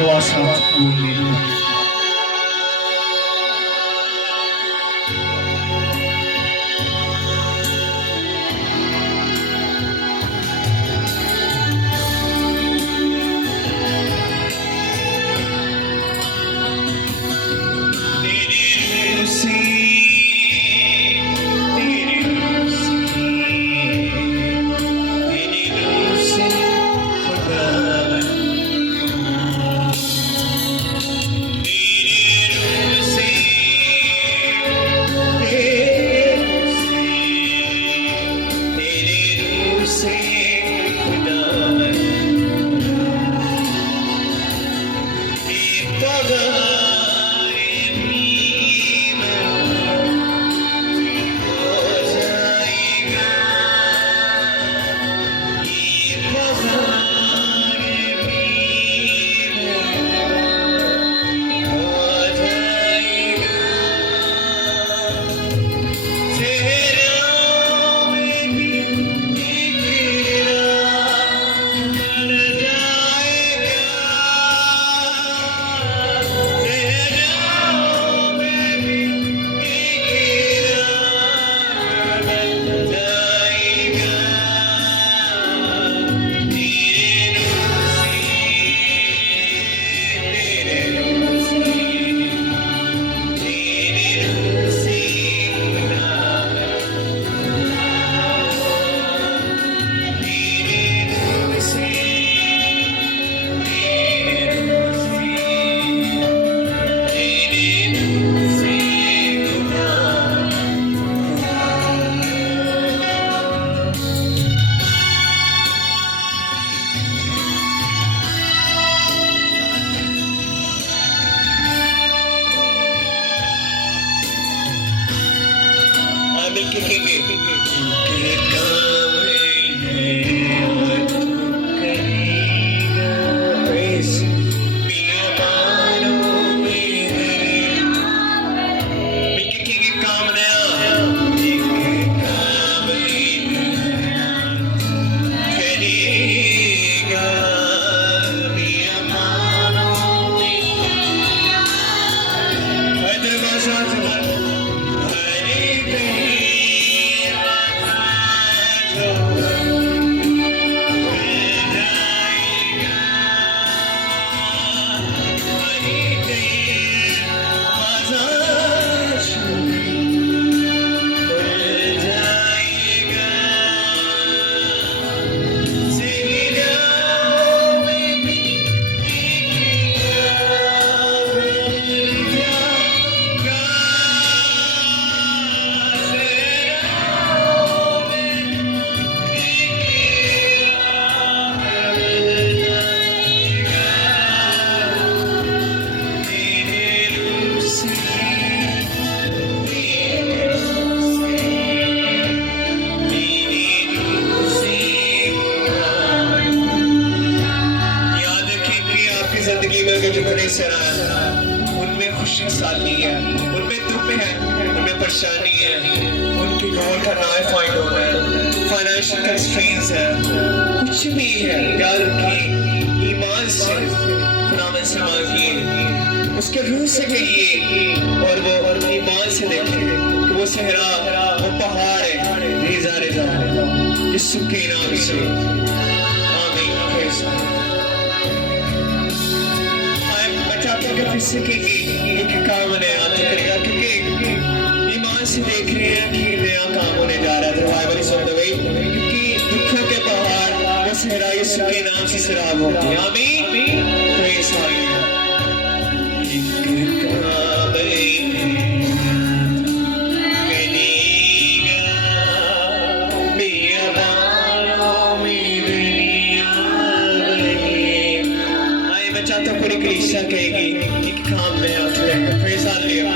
विश्वासात बोलणे. उनमें खुशी साली है, उनमें दुख है, उनमें परेशानी है, उनकी गोल करना है, फाइंड होना है, फाइनेंशियल कंस्ट्रेंट्स है, कुछ भी है, याद रखिए ईमान से खुदावंद से मांगिए, उसके रूह से कहिए और वो ईमान से देखें कि वो सहरा, वो पहाड़ है, रेजा रेजा यीशु के नाम से आमीन. फिर से एक काम नया करेगा क्योंकि ईमान से देख रहे हैं कि नया काम होने जा रहा है. रिवाइवल सुन लो भाई, क्योंकि दुखों के पहाड़ वो सहरा यीशु के नाम से सराब होते हैं. आमीन. Praise hallelujah. चाहता पूरी कलीसिया कहेगी एक काम में हाथ रहेगा. Praise hallelujah.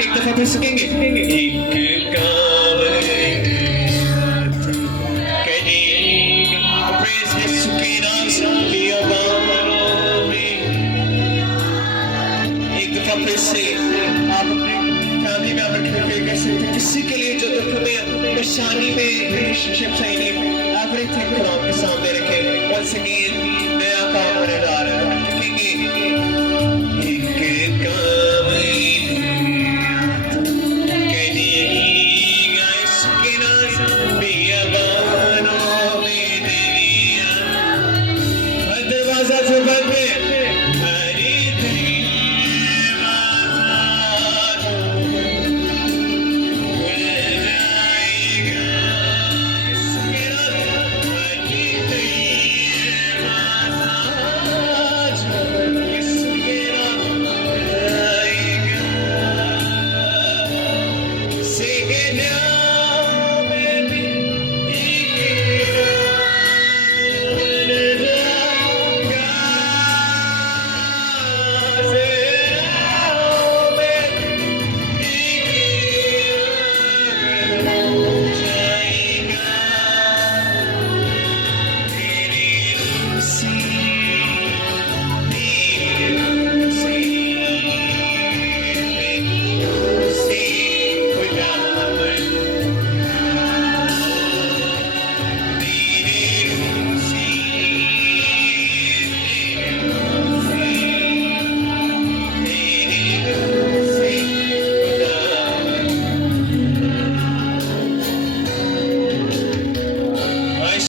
एक दफा फिर सुनेंगे. Say इसी के लिए जो दुख में परेशानी में रिलेशनशिप चाहिए एवरीथिंग खुदा के सामने रखे once again नया काम होने जा रहा है